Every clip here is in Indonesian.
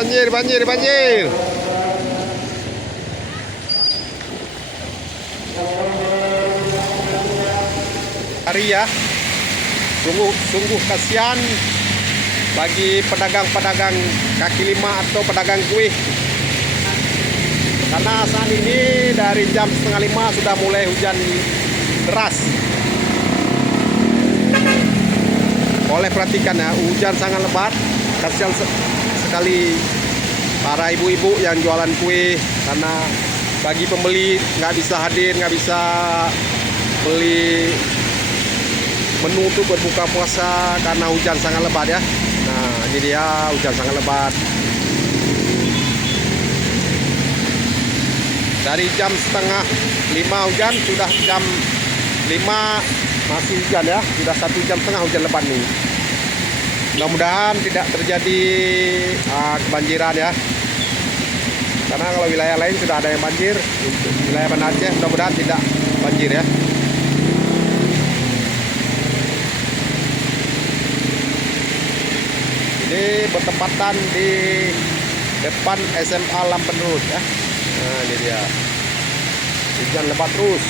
banjir, banjir, banjir. Hari ya, sungguh kasihan bagi pedagang-pedagang kaki lima atau pedagang kue. Karena saat ini dari jam 4:30 sudah mulai hujan deras. Boleh perhatikan ya, hujan sangat lebat. Kasihan sekali para ibu-ibu yang jualan kue, karena bagi pembeli nggak bisa hadir, nggak bisa beli menu untuk berbuka puasa karena hujan sangat lebat ya. Nah, ini dia hujan sangat lebat. Dari jam 4:30 hujan, sudah jam 5 masih hujan ya. Sudah 1,5 jam hujan lebat nih. Mudah-mudahan tidak terjadi kebanjiran ya. Karena kalau wilayah lain sudah ada yang banjir, untuk wilayah Banda Aceh mudah-mudahan tidak banjir ya. Ini bertepatan di depan SMA Lampenrus ya. Nah, ini dia. Hujan lebat terus.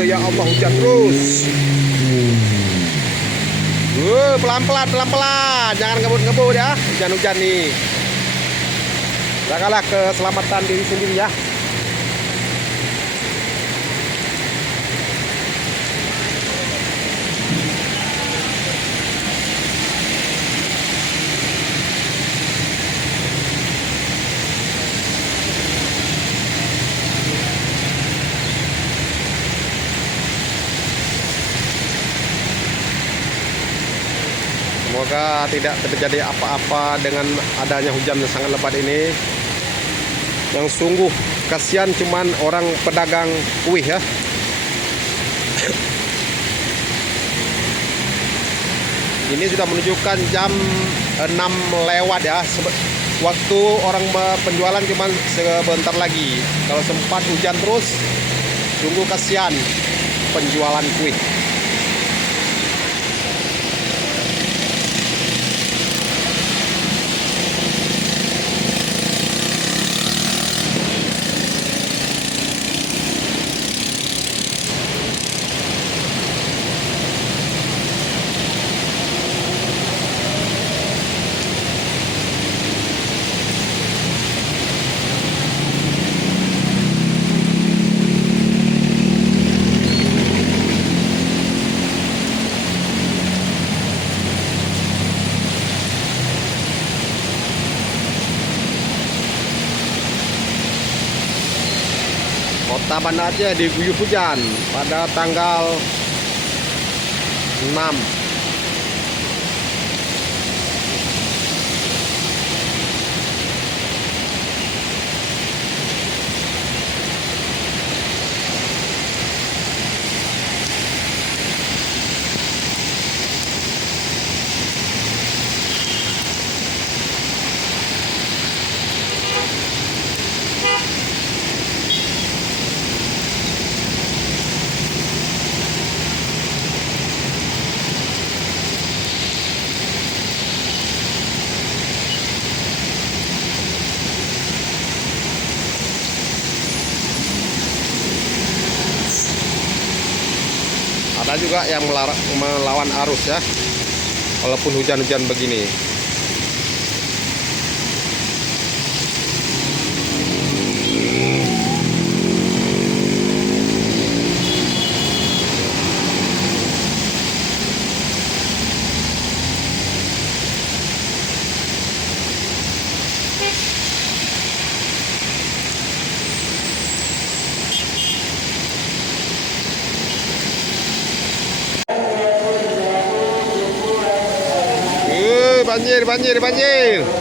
Ya Allah, hujan terus. Pelan-pelan, pelan-pelan. Jangan ngebut-ngebut ya. Hujan-hujan nih. Jagalah keselamatan diri sendiri ya. Semoga tidak terjadi apa-apa dengan adanya hujan yang sangat lebat ini. Yang sungguh kasihan cuman orang pedagang kue ya. Ini sudah menunjukkan jam 6 lewat ya. Waktu orang penjualan cuman sebentar lagi. Kalau sempat hujan terus, sungguh kasihan penjualan kue. Kota Banda Aceh diguyur hujan pada tanggal 6. Ada juga yang melawan arus ya, walaupun hujan-hujan begini. banjir, banjir, banjir.